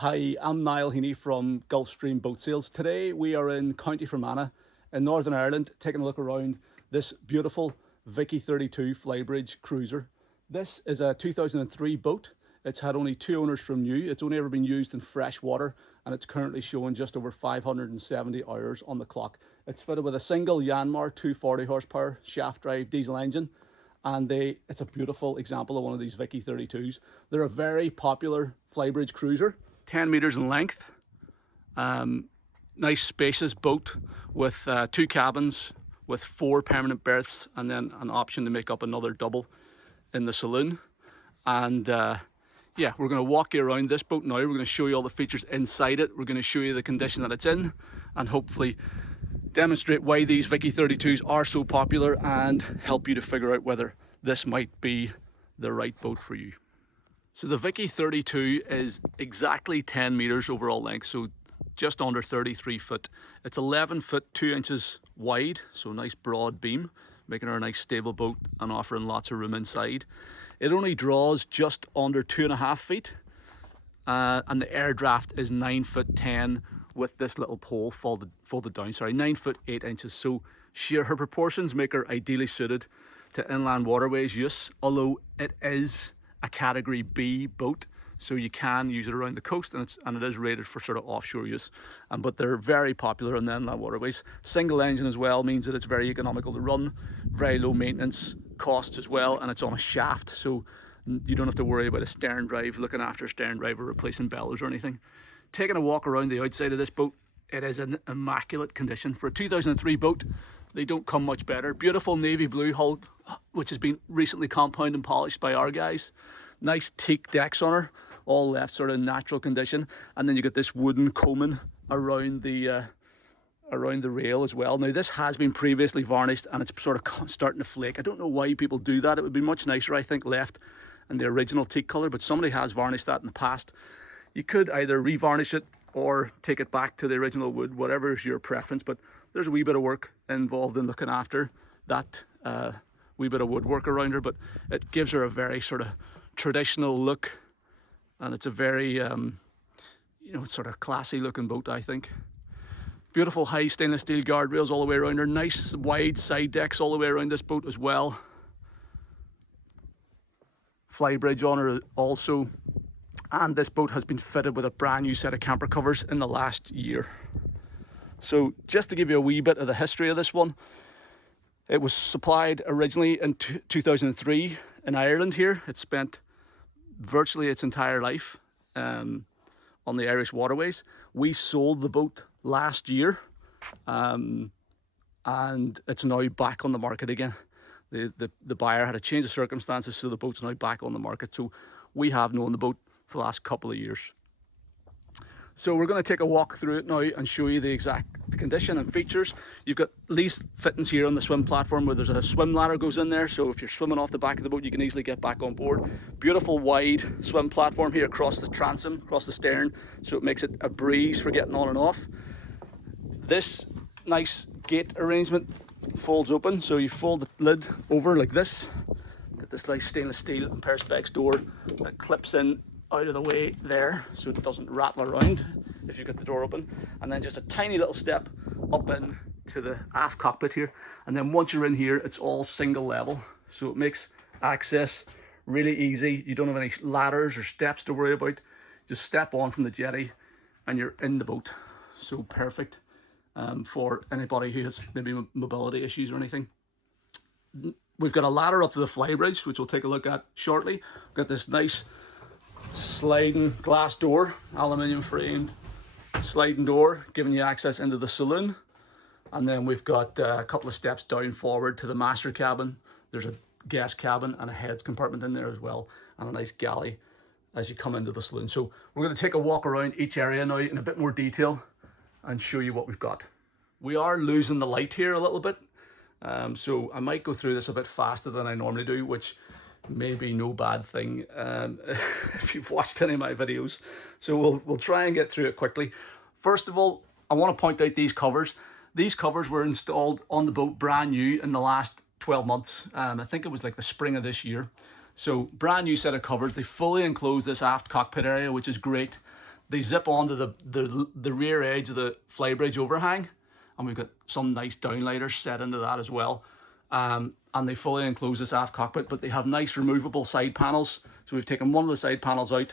Hi, I'm Niall Heaney from Gulfstream Boat Sales. Today we are in County Fermanagh in Northern Ireland taking a look around this beautiful Viki 32 flybridge cruiser. This is a 2003 boat. It's had only 2 owners from new. It's only ever been used in fresh water and it's currently showing just over 570 hours on the clock. It's fitted with a single Yanmar 240 horsepower shaft drive diesel engine, and it's a beautiful example of one of these Viki 32s. They're a very popular flybridge cruiser. 10 meters in length, nice spacious boat with 2 cabins with 4 permanent berths and then an option to make up another double in the saloon. And yeah, we're going to walk you around this boat now. We're going to show you all the features inside it. We're going to show you the condition that it's in and hopefully demonstrate why these Viki 32s are so popular and help you to figure out whether this might be the right boat for you. So the Viki 32 is exactly 10 meters overall length, so just under 33 foot. It's 11 foot 2 inches wide, so nice broad beam, making her a nice stable boat and offering lots of room inside. It only draws just under 2.5 feet, and the air draft is 9 foot 10 with this little pole folded down. Sorry, 9 foot 8 inches. So her proportions make her ideally suited to inland waterways use, although it is a category B boat, so you can use it around the coast, and it is rated for sort of offshore use, but they're very popular in the inland waterways. Single engine as well means that it's very economical to run, very low maintenance costs as well, and it's on a shaft, so you don't have to worry about a stern drive, looking after a stern drive or replacing bellows or anything. Taking a walk around the outside of this boat, it is in immaculate condition. For a 2003 boat, they don't come much better. Beautiful navy blue hull, which has been recently compounded and polished by our guys. Nice teak decks on her, all left sort of natural condition. And then you get this wooden coaming around the rail as well. Now this has been previously varnished and it's sort of starting to flake. I don't know why people do that. It would be much nicer, I think, left in the original teak colour, but somebody has varnished that in the past. You could either revarnish it or take it back to the original wood, whatever is your preference, but there's a wee bit of work involved in looking after that wee bit of woodwork around her, but it gives her a very sort of traditional look, and it's a very sort of classy looking boat, I think. Beautiful high stainless steel guardrails all the way around her, nice wide side decks all the way around this boat as well. Flybridge on her also. And this boat has been fitted with a brand new set of camper covers in the last year. So just to give you a wee bit of the history of this one, it was supplied originally in 2003 in Ireland here. It spent virtually its entire life on the Irish waterways. We sold the boat last year and it's now back on the market again. The buyer had a change of circumstances, so the boat's now back on the market. So we have known the boat for the last couple of years. So we're going to take a walk through it now and show you the exact condition and features. You've got least fittings here on the swim platform where there's a swim ladder goes in there, so if you're swimming off the back of the boat you can easily get back on board. Beautiful wide swim platform here across the transom, across the stern, so it makes it a breeze for getting on and off. This nice gate arrangement folds open, so you fold the lid over like this. Get this nice stainless steel and perspex door that clips in out of the way there so it doesn't rattle around if you get the door open, and then just a tiny little step up in to the aft cockpit here, and then once you're in here it's all single level, so it makes access really easy. You don't have any ladders or steps to worry about. Just step on from the jetty and you're in the boat. So perfect for anybody who has maybe mobility issues or anything. We've got a ladder up to the flybridge, which we'll take a look at shortly. We've got this nice sliding glass door, aluminium framed sliding door, giving you access into the saloon. And then we've got a couple of steps down forward to the master cabin. There's a guest cabin and a heads compartment in there as well, and a nice galley as you come into the saloon. So we're going to take a walk around each area now in a bit more detail and show you what we've got. We are losing the light here a little bit, so I might go through this a bit faster than I normally do, which may be no bad thing if you've watched any of my videos. So we'll try and get through it quickly. First of all, I want to point out these covers. These covers were installed on the boat brand new in the last 12 months. I think it was like the spring of this year. So brand new set of covers. They fully enclose this aft cockpit area, which is great. They zip onto the rear edge of the flybridge overhang, and we've got some nice downlighters set into that as well. And they fully enclose this aft cockpit, but they have nice removable side panels. So we've taken one of the side panels out,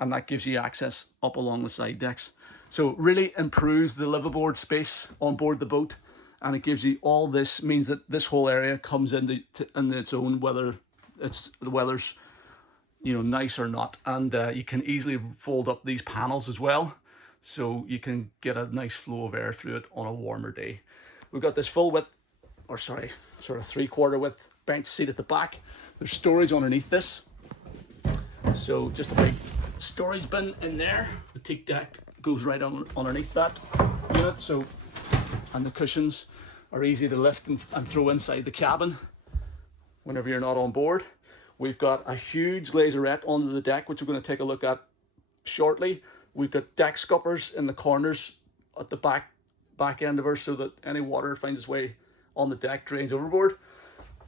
and that gives you access up along the side decks. So it really improves the liveaboard space on board the boat, and it gives you all this, means that this whole area comes into its own, whether the weather's nice or not. And you can easily fold up these panels as well, so you can get a nice flow of air through it on a warmer day. We've got this full width, or sorry, sort of 3/4 width bench seat at the back. There's storage underneath this, so just a big storage bin in there. The teak deck goes right on underneath that unit, so, and the cushions are easy to lift and throw inside the cabin whenever you're not on board. We've got a huge laserette onto the deck, which we're going to take a look at shortly. We've got deck scuppers in the corners at the back end of her, so that any water finds its way on the deck drains overboard.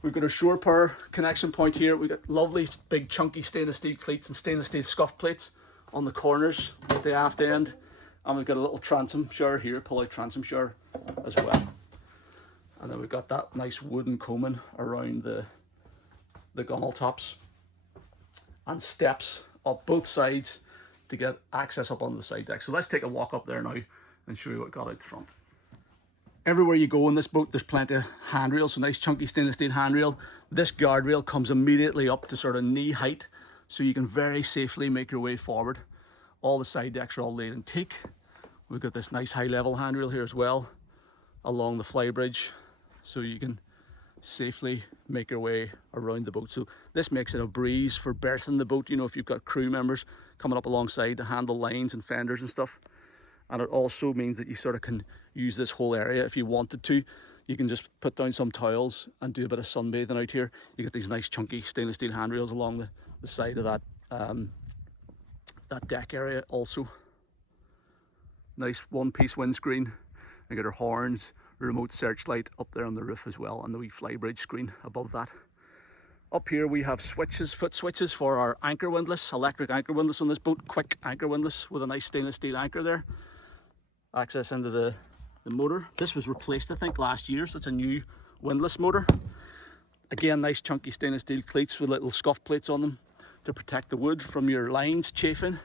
We've got a shore power connection point here. We've got lovely big chunky stainless steel cleats and stainless steel scuff plates on the corners at the aft end. And we've got a little transom shower here, pull-out transom shower as well. And then we've got that nice wooden coaming around the gunnel tops, and steps up both sides to get access up onto the side deck. So let's take a walk up there now and show you what got out the front. Everywhere you go in this boat, there's plenty of handrails, so nice chunky stainless steel handrail. This guardrail comes immediately up to sort of knee height, so you can very safely make your way forward. All the side decks are all laid in teak. We've got this nice high level handrail here as well along the flybridge, so you can safely make your way around the boat. So this makes it a breeze for berthing the boat, if you've got crew members coming up alongside to handle lines and fenders and stuff. And it also means that you sort of can use this whole area if you wanted to. You can just put down some towels and do a bit of sunbathing out here. You get these nice chunky stainless steel handrails along the side of that deck area also. Nice one-piece windscreen. I got our horns, remote searchlight up there on the roof as well, and the wee flybridge screen above that. Up here we have switches, foot switches for our anchor windlass, electric anchor windlass on this boat, quick anchor windlass with a nice stainless steel anchor there. Access into the motor. This was replaced, I think, last year, so it's a new windlass motor. Again, nice chunky stainless steel cleats with little scuff plates on them to protect the wood from your lines chafing.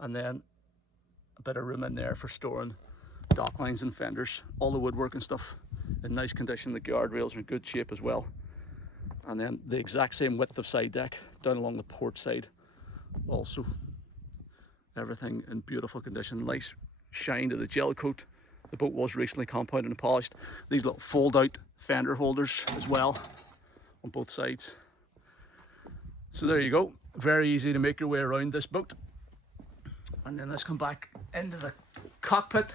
And then a bit of room in there for storing dock lines and fenders. All the woodwork and stuff in nice condition. The guardrails are in good shape as well. And then the exact same width of side deck down along the port side also. Everything in beautiful condition. Nice shine to the gel coat. The boat was recently compounded and polished. These little fold out fender holders as well on both sides. So there you go. Very easy to make your way around this boat. And then let's come back into the cockpit.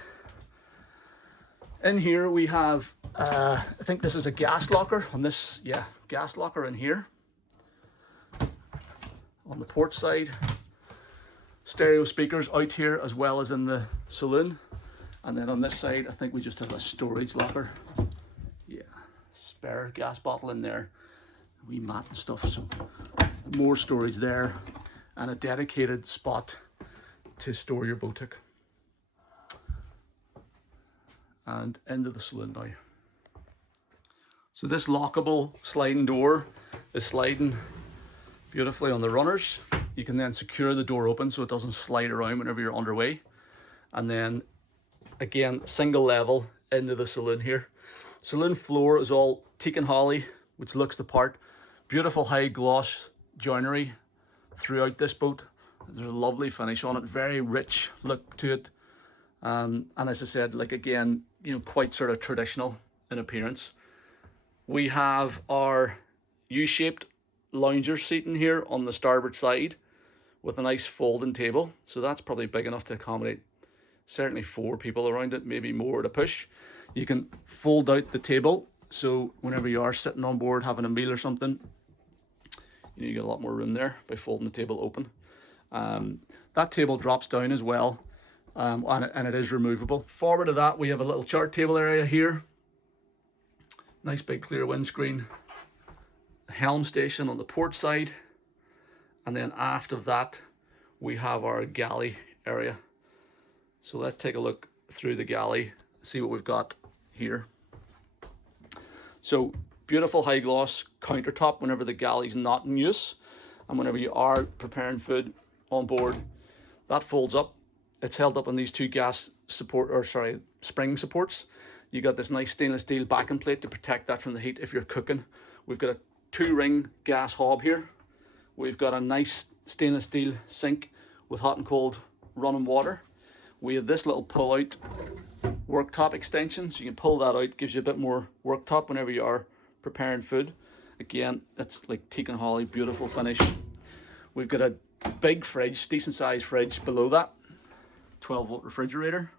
In here we have, I think this is a gas locker on this, yeah, gas locker in here. On the port side, stereo speakers out here as well as in the saloon. And then on this side, I think we just have a storage locker. Yeah, spare gas bottle in there, a wee mat and stuff. So more storage there, and a dedicated spot to store your boat hook. And into the saloon now. So this lockable sliding door is sliding beautifully on the runners. You can then secure the door open so it doesn't slide around whenever you're underway. And then again, single level into the saloon here. Saloon floor is all teak and holly, which looks the part. Beautiful high gloss joinery throughout this boat. There's a lovely finish on it, very rich look to it. And as I said, like again, quite sort of traditional in appearance. We have our U-shaped lounger seating here on the starboard side with a nice folding table. So that's probably big enough to accommodate certainly 4 people around it, maybe more to push. You can fold out the table, so whenever you are sitting on board having a meal or something, you get a lot more room there by folding the table open. That table drops down as well, and it is removable. Forward of that, we have a little chart table area here. Nice big clear windscreen. Helm station on the port side. And then aft of that, we have our galley area. So let's take a look through the galley, see what we've got here. So beautiful high gloss countertop whenever the galley's not in use, and whenever you are preparing food on board, that folds up. It's held up on these two spring supports. You got this nice stainless steel backing plate to protect that from the heat if you're cooking. We've got a 2-ring gas hob here. We've got a nice stainless steel sink with hot and cold running water. We have this little pull out worktop extension, so you can pull that out, gives you a bit more worktop whenever you are preparing food. Again, it's like teak and holly, beautiful finish. We've got a big fridge, decent sized fridge below that, 12-volt refrigerator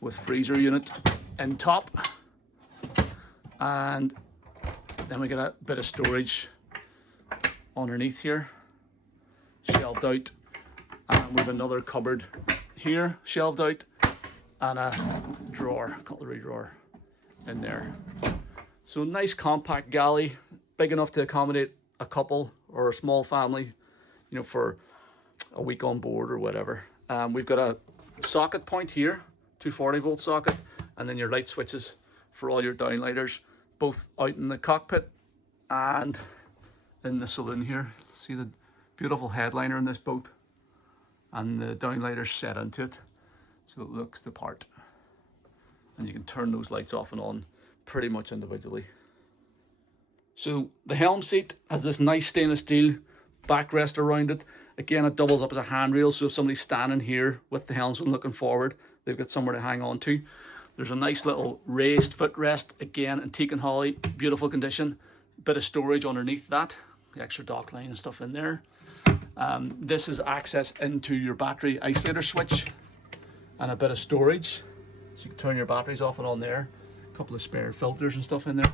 with freezer unit in top, and then we got a bit of storage underneath here, shelved out, and we've another cupboard here shelved out, and a drawer, cutlery drawer in there. So nice compact galley, big enough to accommodate a couple or a small family, you know, for a week on board or whatever. We've got a socket point here, 240-volt socket, and then your light switches for all your downlighters, both out in the cockpit and in the saloon here. See the beautiful headliner in this boat, and the downlighters set into it, so it looks the part. And you can turn those lights off and on pretty much individually. So the helm seat has this nice stainless steel backrest around it. Again, it doubles up as a handrail, so if somebody's standing here with the helmsman looking forward, they've got somewhere to hang on to. There's a nice little raised footrest, again in teak and holly, beautiful condition. Bit of storage underneath that, the extra dock line and stuff in there. This is access into your battery isolator switch and a bit of storage, so you can turn your batteries off and on there. A couple of spare filters and stuff in there.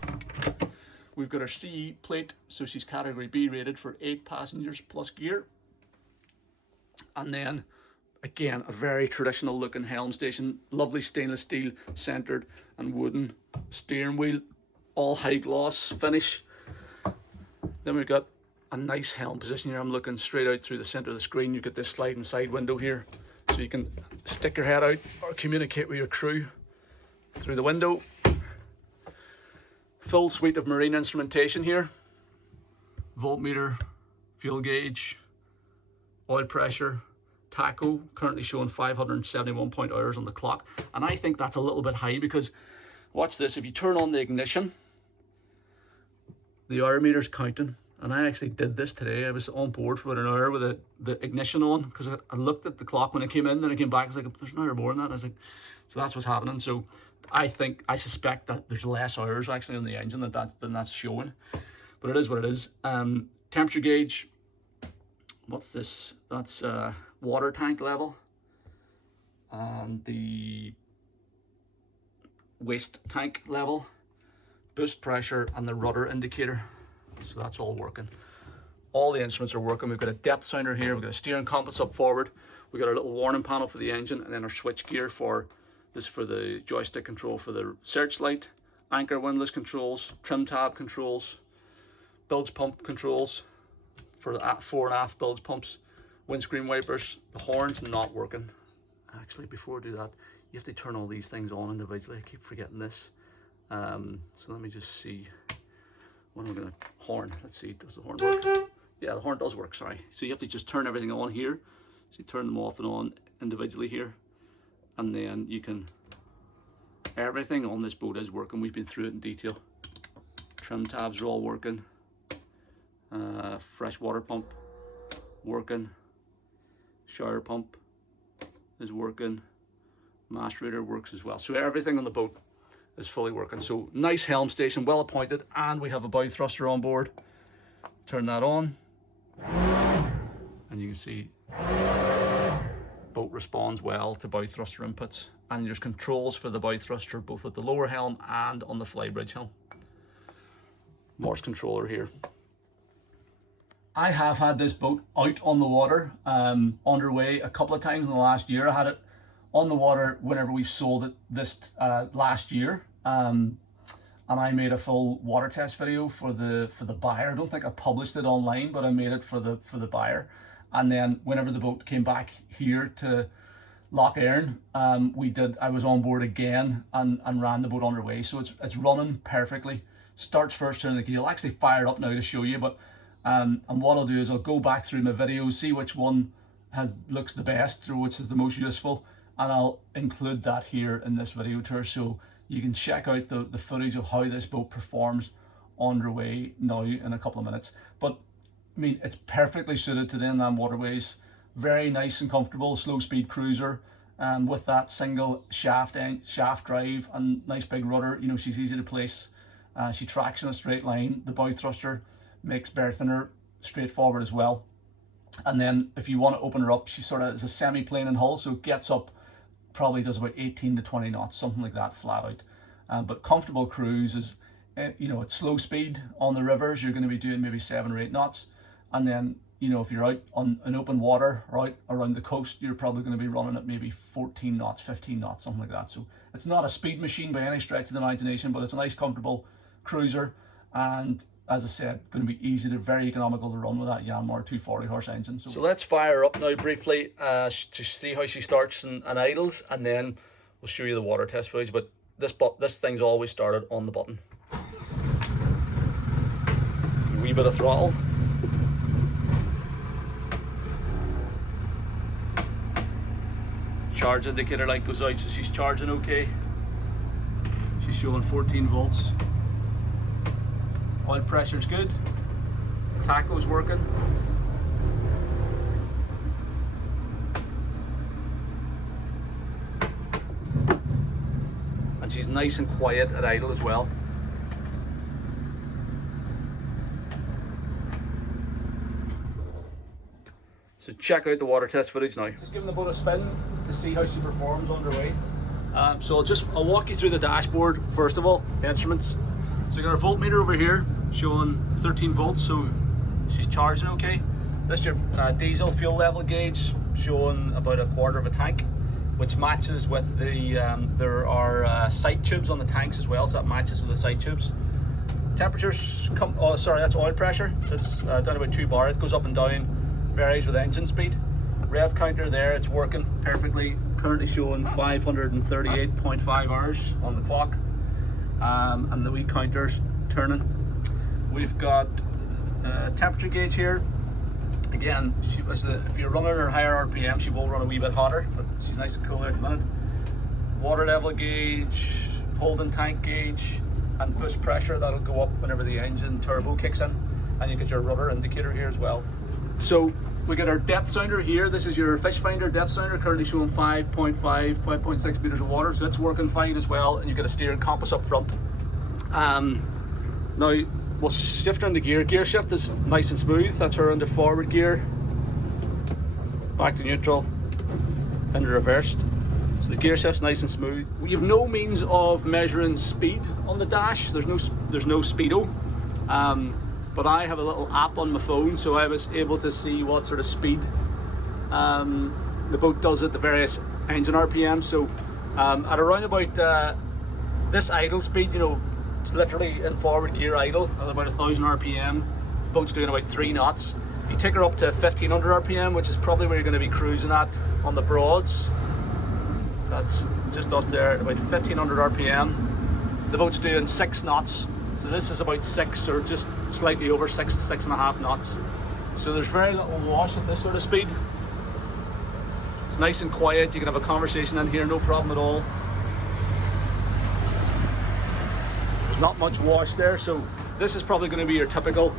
We've got our CE plate, so she's category B rated for 8 passengers plus gear. And then again, a very traditional looking helm station, lovely stainless steel centered and wooden steering wheel, all high gloss finish. Then we've got a nice helm position here. I'm looking straight out through the center of the screen. You've got this sliding side window here, so you can stick your head out or communicate with your crew through the window. Full suite of marine instrumentation here. Voltmeter, fuel gauge, oil pressure, tacho, currently showing 571 hours on the clock. And I think that's a little bit high, because watch this, if you turn on the ignition, the hour meter's counting. And I actually did this today. I was on board for about an hour with the ignition on, because I looked at the clock when I came in, then I came back, I was like, there's an hour more than that. I was like, so that's what's happening. So I suspect that there's less hours actually on the engine than that's showing, but it is what it is. Temperature gauge, what's this? That's water tank level, and the waste tank level, boost pressure, and the rudder indicator. So that's all working. All the instruments are working. We've got a depth sounder here, we've got a steering compass up forward, we've got our little warning panel for the engine, and then our switch gear for this, for the joystick control for the searchlight, anchor windlass controls, trim tab controls, bilge pump controls for the fore and aft bilge pumps, windscreen wipers. The horn's not working. Actually, before I do that, you have to turn all these things on individually. I keep forgetting this. So let me just see. When we're gonna horn, let's see, does the horn work? Yeah, the horn does work, sorry. So you have to just turn everything on here. So you turn them off and on individually here, and then you can, everything on this boat is working. We've been through it in detail. Trim tabs are all working. Fresh water pump working. Shower pump is working. Macerator works as well. So everything on the boat is fully working. So nice helm station, well appointed, and we have a bow thruster on board. Turn that on, and you can see boat responds well to bow thruster inputs, and there's controls for the bow thruster both at the lower helm and on the flybridge helm. Morse controller here. I have had this boat out on the water, underway a couple of times in the last year. I had it on the water whenever we sold it this last year, and I made a full water test video for the buyer. I don't think I published it online, but I made it for the buyer. And then whenever the boat came back here to Loch Earn, I was on board again and ran the boat underway, so it's running perfectly. Starts first turn of the key. I'll actually fire it up now to show you, but and what I'll do is I'll go back through my videos, see which one looks the best or which is the most useful, and I'll include that here in this video tour, so you can check out the footage of how this boat performs underway now in a couple of minutes. But I mean, it's perfectly suited to the inland waterways. Very nice and comfortable, slow speed cruiser, with that single shaft drive and nice big rudder. You know, she's easy to place. She tracks in a straight line. The bow thruster makes berthing her straightforward as well. And then if you want to open her up, she sort of is a semi-plane in hull, so it gets up, probably does about 18 to 20 knots, something like that, flat out. But comfortable cruise is, you know, at slow speed on the rivers, you're going to be doing maybe 7 or 8 knots. And then, you know, if you're out on an open water or out around the coast, you're probably going to be running at maybe 14 knots, 15 knots, something like that. So it's not a speed machine by any stretch of the imagination, but it's a nice, comfortable cruiser. And as I said, going to be easy to, very economical to run with that Yanmar 240 horse engine. So let's fire her up now briefly to see how she starts and idles, and then we'll show you the water test footage. But this thing's always started on the button. A wee bit of throttle. Charge indicator light goes out, so she's charging okay. She's showing 14 volts. Oil pressure's good. Tacho's working. And she's nice and quiet at idle as well. So check out the water test footage now. Just giving the boat a spin to see how she performs underway. So I'll walk you through the dashboard first of all, the instruments. So you got our voltmeter over here showing 13 volts, so she's charging okay. This is your diesel fuel level gauge showing about a quarter of a tank, which matches with the, there are sight tubes on the tanks as well, so that matches with the sight tubes. Temperatures oh sorry, that's oil pressure, so it's down about 2 bar, it goes up and down, varies with engine speed. Rev counter there, it's working perfectly, currently showing 538.5 hours on the clock. And the wee counter's turning. We've got temperature gauge here. Again, if you're running her higher RPM, she will run a wee bit hotter, but she's nice and cool there at the minute. Water level gauge, holding tank gauge, and push pressure, that'll go up whenever the engine turbo kicks in. And you get your rudder indicator here as well. So we got our depth sounder here. This is your fish finder depth sounder, currently showing 5.6 meters of water, so it's working fine as well. And you get a steering compass up front. Now we'll shift around the gear. Gear shift is nice and smooth. That's her under forward gear, back to neutral, into reversed. So the gear shift's nice and smooth. We have no means of measuring speed on the dash. There's no speedo. But I have a little app on my phone, so I was able to see what sort of speed the boat does at the various engine RPM. So at around about this idle speed, you know, it's literally in forward gear idle at about 1000 RPM. The boat's doing about 3 knots. If you take her up to 1500 RPM, which is probably where you're going to be cruising at on the Broads, that's just us there at about 1500 RPM. The boat's doing 6 knots. So this is about 6 or just slightly over 6.5 knots. So there's very little wash at this sort of speed. It's nice and quiet. You can have a conversation in here, no problem at all. There's not much wash there, so this is probably going to be your typical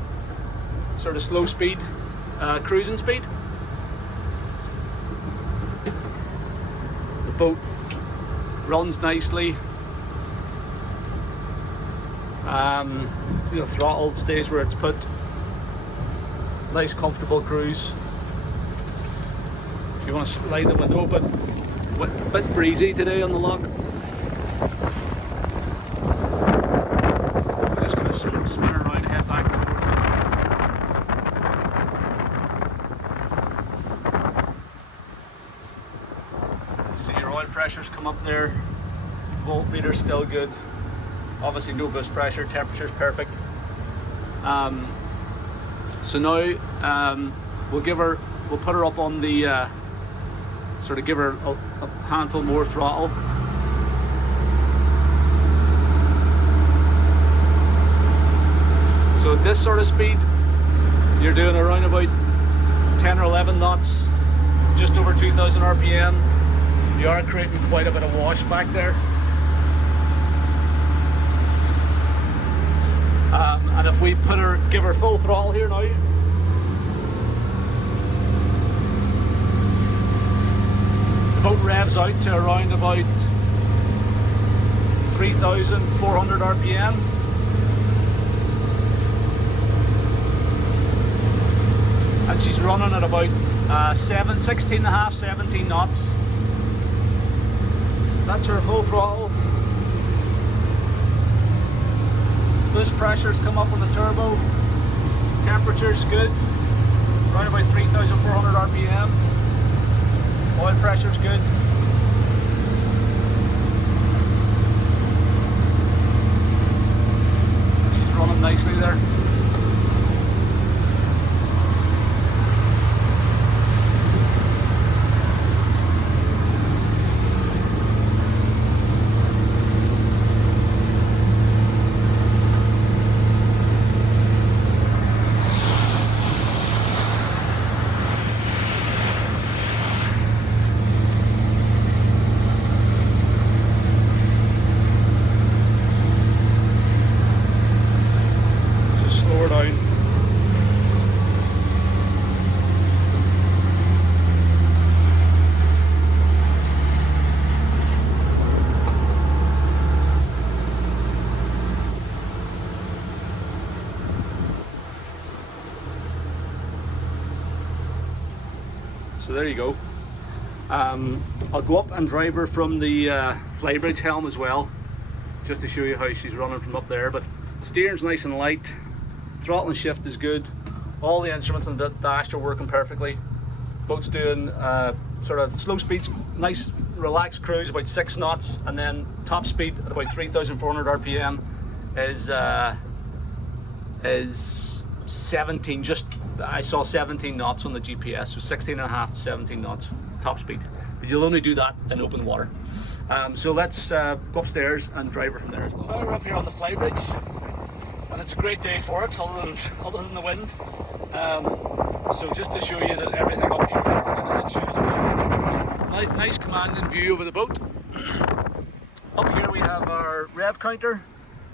sort of slow speed cruising speed. The boat runs nicely. You know, throttle stays where it's put. Nice comfortable cruise. If you want to slide the window open, it's a bit breezy today on the loch. We're just going to spin around and head back towards it. See your oil pressure's come up there. Voltmeter's still good. Obviously no boost pressure, temperature's perfect. So now we'll put her up on the sort of give her a a handful more throttle. So at this sort of speed, you're doing around about 10 or 11 knots, just over 2,000 RPM. You are creating quite a bit of wash back there. And if we give her full throttle here now, the boat revs out to around about 3,400 RPM. And she's running at about 16 and a half, 17 knots. That's her full throttle. Boost pressure's come up on the turbo. Temperature's good, around about 3,400 RPM. Oil pressure's good. She's running nicely there. So there you go. I'll go up and drive her from the flybridge helm as well, just to show you how she's running from up there. But steering's nice and light, throttle and shift is good, all the instruments on the dash are working perfectly. Boat's doing sort of slow speeds, nice relaxed cruise, about 6 knots, and then top speed at about 3,400 RPM is 17, I saw 17 knots on the GPS, so 16 and a half to 17 knots top speed. But you'll only do that in open water. So let's go upstairs and drive her from there. So now we're up here on the flybridge, and it's a great day for it, other than the wind. So just to show you that everything up here is working as it should. Nice commanding view over the boat. Up here we have our rev counter,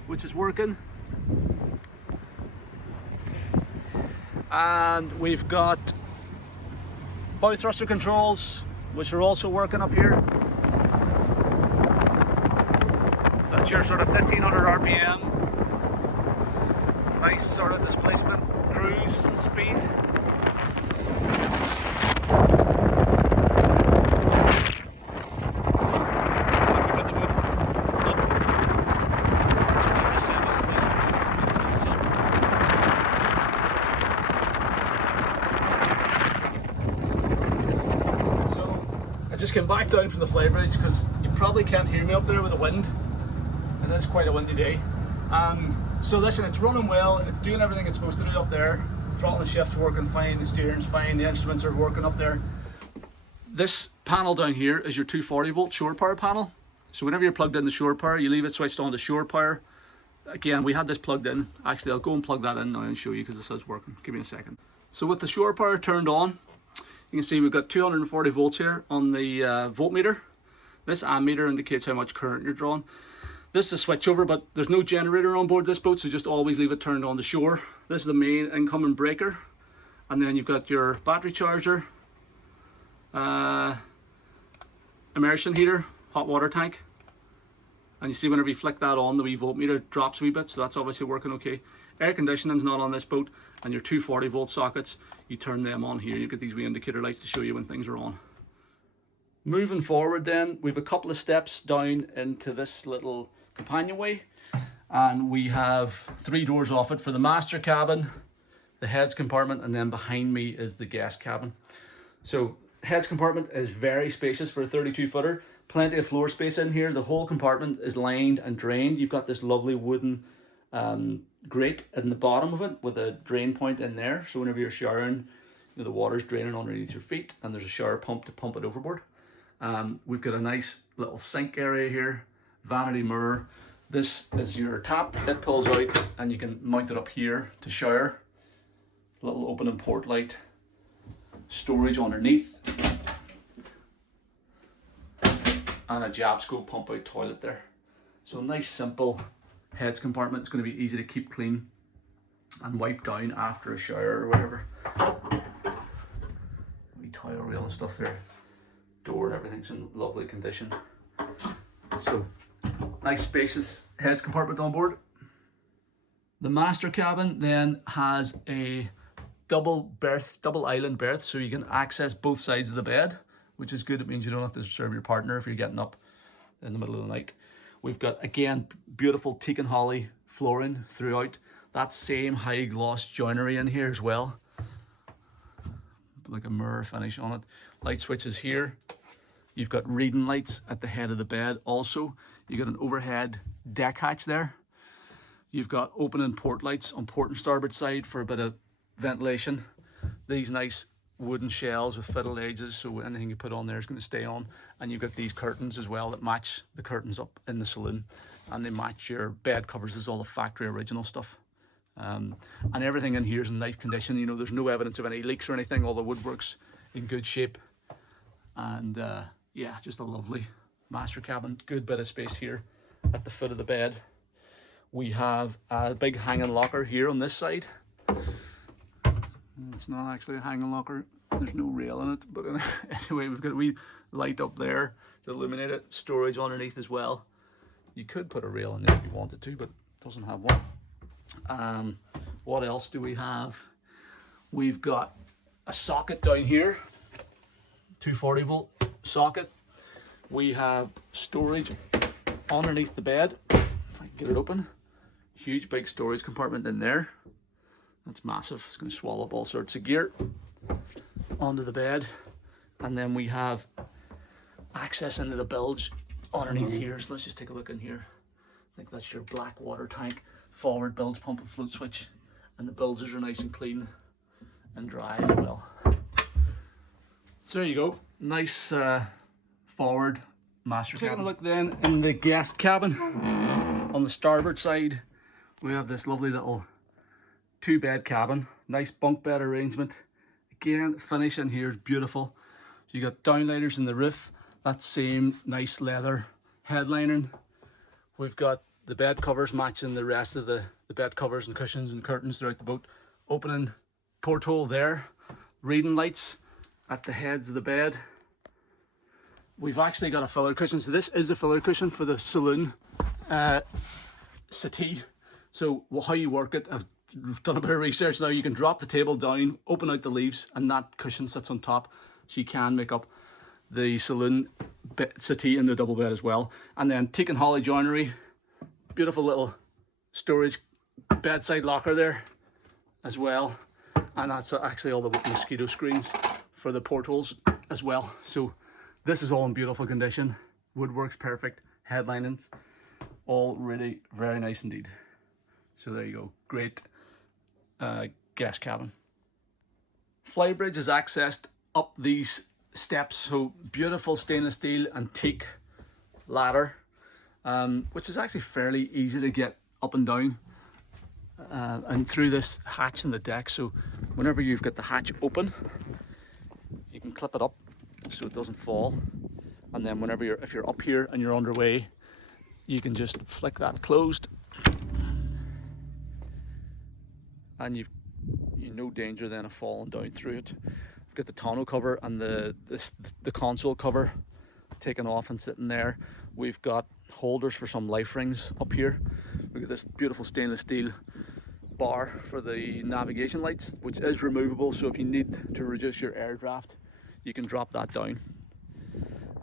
which is working. And we've got bow thruster controls, which are also working up here. So that's your sort of 1,500 RPM. Nice sort of displacement, cruise and speed. Just came back down from the flybridge because you probably can't hear me up there with the wind, and it's quite a windy day. So listen, it's running well, it's doing everything it's supposed to do up there. The throttle and shift's working fine, the steering's fine, the instruments are working up there. This panel down here is your 240 volt shore power panel. So whenever you're plugged in the shore power, you leave it switched on to shore power. Again, we had this plugged in. Actually, I'll go and plug that in now and show you because this is working. Give me a second. So with the shore power turned on, you can see we've got 240 volts here on the voltmeter. This ammeter indicates how much current you're drawing. This is a switchover, but there's no generator on board this boat, so just always leave it turned on to shore. This is the main incoming breaker. And then you've got your battery charger, immersion heater, hot water tank. And you see whenever you flick that on, the wee voltmeter drops a wee bit, so that's obviously working okay. Air conditioning's not on this boat, and your 240 volt sockets, you turn them on here. You get these wee indicator lights to show you when things are on. Moving forward then, we've a couple of steps down into this little companionway, and we have 3 doors off it for the master cabin, the heads compartment, and then behind me is the guest cabin. So heads compartment is very spacious for a 32 footer. Plenty of floor space in here. The whole compartment is lined and drained. You've got this lovely wooden grate in the bottom of it with a drain point in there. So whenever you're showering, you know, the water's draining underneath your feet, and there's a shower pump to pump it overboard. We've got a nice little sink area here, vanity mirror. This is your tap, it pulls out and you can mount it up here to shower. Little open and port light, storage underneath, and a jab scope pump out toilet there. So nice simple heads compartment. It's going to be easy to keep clean and wipe down after a shower or whatever. Wee tile rail and stuff there. Door and everything's in lovely condition. So nice spacious heads compartment on board. The master cabin then has a double island berth, so you can access both sides of the bed, which is good. It means you don't have to disturb your partner if you're getting up in the middle of the night. We've got, again, beautiful teak and holly flooring throughout. That same high gloss joinery in here as well. Like a mirror finish on it. Light switches here. You've got reading lights at the head of the bed also. You've got an overhead deck hatch there. You've got open and port lights on port and starboard side for a bit of ventilation. These nice wooden shells with fiddle edges, so anything you put on there is going to stay on. And you've got these curtains as well that match the curtains up in the saloon, and they match your bed covers. This is all the factory original stuff. And everything in here is in nice condition. You know, there's no evidence of any leaks or anything. All the woodwork's in good shape. And yeah, just a lovely master cabin. Good bit of space here at the foot of the bed. We have a big hanging locker here on this side. It's not actually a hanging locker. There's no rail in it. But anyway, we've got a wee light up there to illuminate it. Storage underneath as well. You could put a rail in there if you wanted to, but it doesn't have one. What else do we have? We've got a socket down here, 240 volt socket. We have storage underneath the bed. If I can get it open. Huge big storage compartment in there. That's massive. It's going to swallow up all sorts of gear onto the bed. And then we have access into the bilge underneath here. So let's just take a look in here. I think that's your black water tank, forward bilge pump and float switch. And the bilges are nice and clean and dry as well. So there you go. Nice forward master cabin. Taking a look then in the guest cabin. On the starboard side, we have this lovely little 2-bed cabin. Nice bunk bed arrangement. Again, finish in here is beautiful. So you got downlighters in the roof. That same nice leather headlining. We've got the bed covers matching the rest of the bed covers and cushions and curtains throughout the boat. Opening porthole there. Reading lights at the heads of the bed. We've actually got a filler cushion. So this is a filler cushion for the saloon settee. So how you work it, I've done a bit of research now. You can drop the table down, open out the leaves, and that cushion sits on top. So you can make up the saloon settee in the double bed as well. And then teak and holly joinery. Beautiful little storage bedside locker there as well. And that's actually all the mosquito screens for the portholes as well. So this is all in beautiful condition. Woodwork's perfect. Headlinings, all really very nice indeed. So there you go. Great guest cabin. Flybridge is accessed up these steps. So beautiful stainless steel and teak ladder, which is actually fairly easy to get up and down. And through this hatch in the deck. So whenever you've got the hatch open, you can clip it up so it doesn't fall. And then whenever if you're up here and you're underway, you can just flick that closed. And you've no danger then of falling down through it. We've got the tonneau cover and the console cover taken off and sitting there. We've got holders for some life rings up here. We've got this beautiful stainless steel bar for the navigation lights, which is removable, so if you need to reduce your air draft, you can drop that down.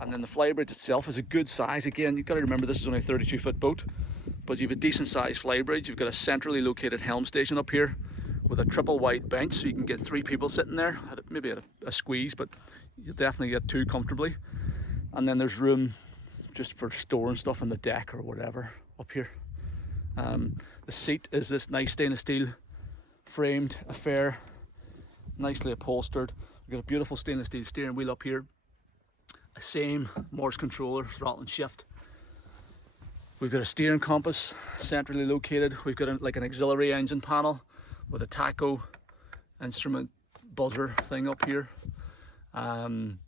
And then the flybridge itself is a good size. Again, you've got to remember this is only a 32-foot boat, but you've a decent sized flybridge. You've got a centrally located helm station up here with a triple wide bench, so you can get 3 people sitting there, maybe at a squeeze, but you'll definitely get 2 comfortably. And then there's room just for storing stuff on the deck or whatever up here. The seat is this nice stainless steel framed affair, nicely upholstered. We've got a beautiful stainless steel steering wheel up here. Same Morse controller, throttle and shift. We've got a steering compass centrally located. We've got like an auxiliary engine panel with a tacho instrument buzzer thing up here. And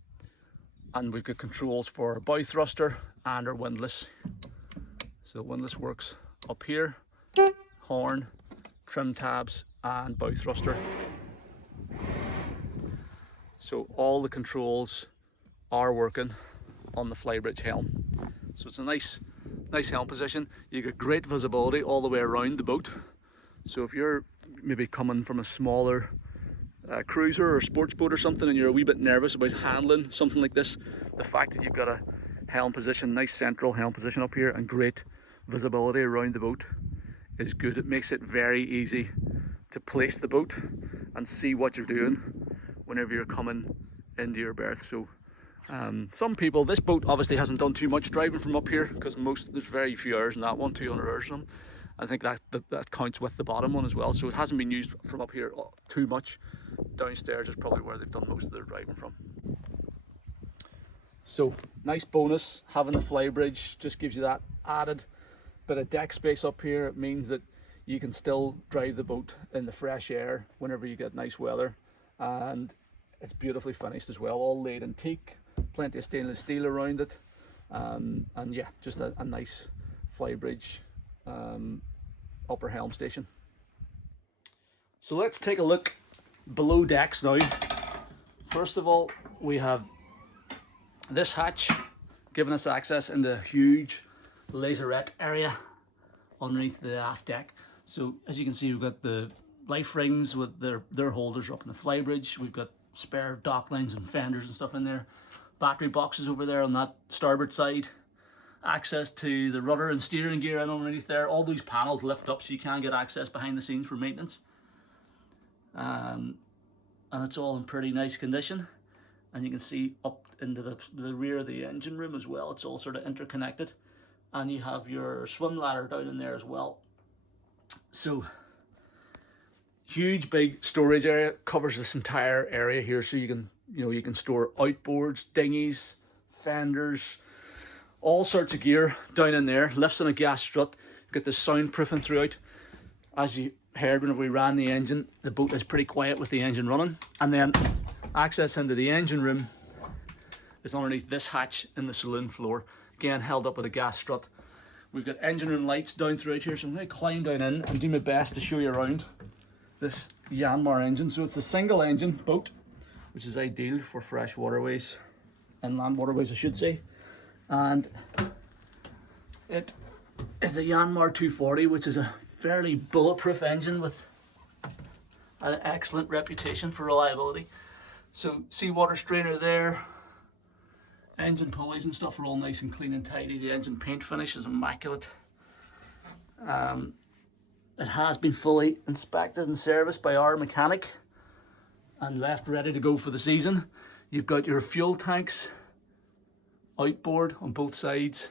we've got controls for our bow thruster and our windlass. So windlass works up here, horn, trim tabs and bow thruster. So all the controls are working on the Flybridge helm. So it's a nice helm position. You get great visibility all the way around the boat. So if you're maybe coming from a smaller cruiser or sports boat or something and you're a wee bit nervous about handling something like this, the fact that you've got a helm position, nice central helm position up here and great visibility around the boat is good. It makes it very easy to place the boat and see what you're doing whenever you're coming into your berth. So some people, this boat obviously hasn't done too much driving from up here because there's very few hours in that one, 200 hours in them. I think that counts with the bottom one as well. So it hasn't been used from up here too much. Downstairs is probably where they've done most of their driving from. So nice bonus, having the Flybridge just gives you that added bit of deck space up here. It means that you can still drive the boat in the fresh air whenever you get nice weather. And it's beautifully finished as well, all laid in teak, plenty of stainless steel around it, and yeah, just a nice Flybridge upper helm station. So let's take a look below decks now. First of all, we have this hatch giving us access into a huge laserette area underneath the aft deck. So as you can see, we've got the life rings with their holders up in the Flybridge. We've got spare dock lines and fenders and stuff in there. Battery boxes over there on that starboard side. Access to the rudder and steering gear and underneath there. All these panels lift up so you can get access behind the scenes for maintenance. And it's all in pretty nice condition. And you can see up into the rear of the engine room as well. It's all sort of interconnected. And you have your swim ladder down in there as well. So huge big storage area, covers this entire area here, so you can store outboards, dinghies, fenders, all sorts of gear down in there. Lifts on a gas strut. You've got the soundproofing throughout. As you heard whenever we ran the engine, the boat is pretty quiet with the engine running. And then access into the engine room is underneath this hatch in the saloon floor, again held up with a gas strut. We've got engine room lights down throughout here, so I'm going to climb down in and do my best to show you around this Yanmar engine. So it's a single engine boat, which is ideal for fresh waterways, inland waterways I should say. And it is a Yanmar 240, which is a fairly bulletproof engine with an excellent reputation for reliability. So seawater strainer there, engine pulleys and stuff are all nice and clean and tidy. The engine paint finish is immaculate. It has been fully inspected and serviced by our mechanic and left ready to go for the season. You've got your fuel tanks outboard on both sides,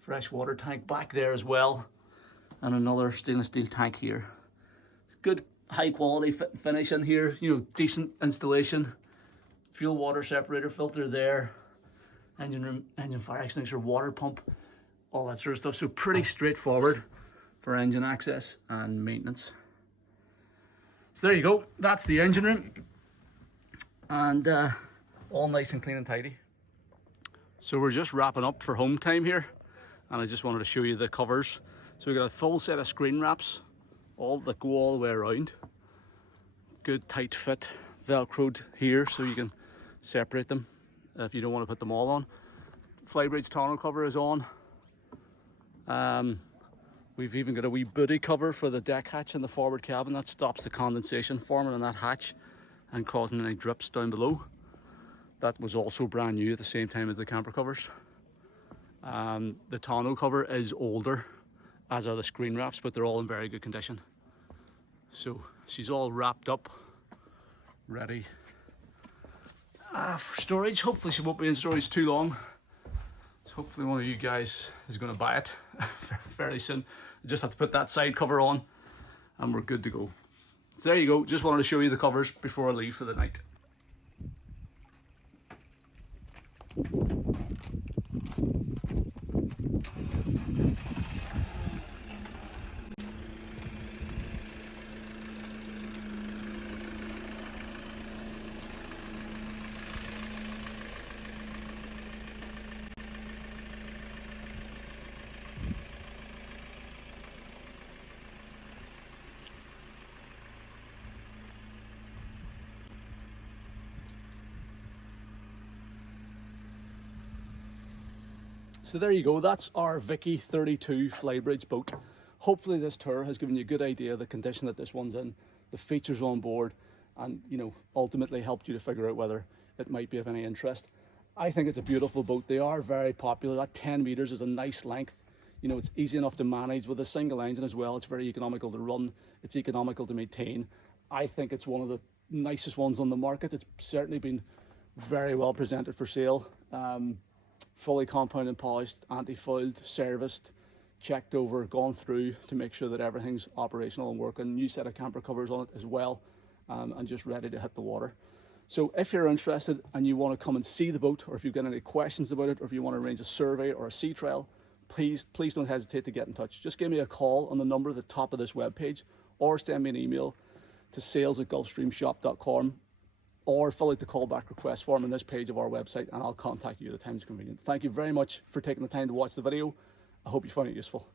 fresh water tank back there as well, and another stainless steel tank here. Good high quality fit and finish in here, decent installation. Fuel water separator filter there, engine room, engine fire extinguisher, water pump, all that sort of stuff. So pretty straightforward for engine access and maintenance. So there you go, that's the engine room, and all nice and clean and tidy. So we're just wrapping up for home time here, and I just wanted to show you the covers. So we've got a full set of screen wraps, all that go all the way around. Good tight fit, velcroed here so you can separate them if you don't want to put them all on. Flybridge tonneau cover is on. We've even got a wee booty cover for the deck hatch in the forward cabin that stops the condensation forming in that hatch and causing any drips down below. That was also brand new at the same time as the camper covers. The tonneau cover is older, as are the screen wraps, but they're all in very good condition. So she's all wrapped up, ready for storage. Hopefully she won't be in storage too long. So hopefully one of you guys is going to buy it fairly soon. I just have to put that side cover on and we're good to go. So there you go, just wanted to show you the covers before I leave for the night. So there you go, that's our Viki 32 flybridge boat. Hopefully this tour has given you a good idea of the condition that this one's in, the features on board, and ultimately helped you to figure out whether it might be of any interest. I think it's a beautiful boat. They are very popular. That 10 meters is a nice length. It's easy enough to manage with a single engine as well. It's very economical to run. It's economical to maintain. I think it's one of the nicest ones on the market. It's certainly been very well presented for sale. Fully compounded, polished, anti-fouled, serviced, checked over, gone through to make sure that everything's operational and working. New set of camper covers on it as well, and just ready to hit the water. So if you're interested and you want to come and see the boat, or if you've got any questions about it, or if you want to arrange a survey or a sea trial, please don't hesitate to get in touch. Just give me a call on the number at the top of this webpage, or send me an email to sales@gulfstreamshop.com, or fill out the callback request form on this page of our website, and I'll contact you at a time that's convenient. Thank you very much for taking the time to watch the video. I hope you found it useful.